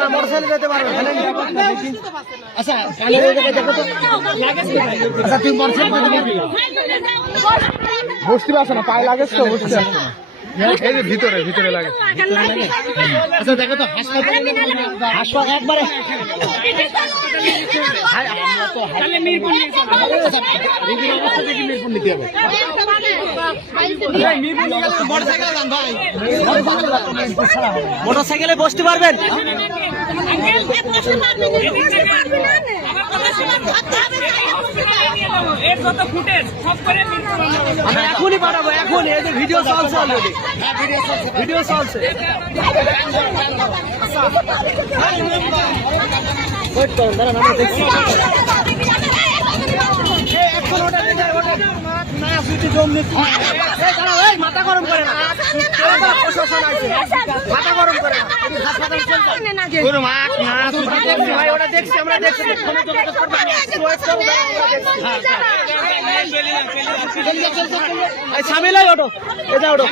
না মোটরসাইকেল যেতে পারবে। আচ্ছা আচ্ছা তুই মোটরসাইকেল বসতে পারছো না, পায়ে লাগে তো বসতে পারছো না। এই যে ভিতরে ভিতরে লাগে। আচ্ছা দেখো তো হাসপাতাল একবারে মোটরসাইকেলে বসতে পারবেন? এখনই পাঠাবো, এখন এই যে ভিডিও চলছে অলরেডি, ভিডিও চলছে। ওয়েট করুন, দাঁড়ান আমরা দেখছি। মাথা গরম করে না, প্রশাসন আছে, মাথা গরম করে না। ওটা দেখছি, আমরা দেখছি। সামিল হয় ওটো, এটা ওটো।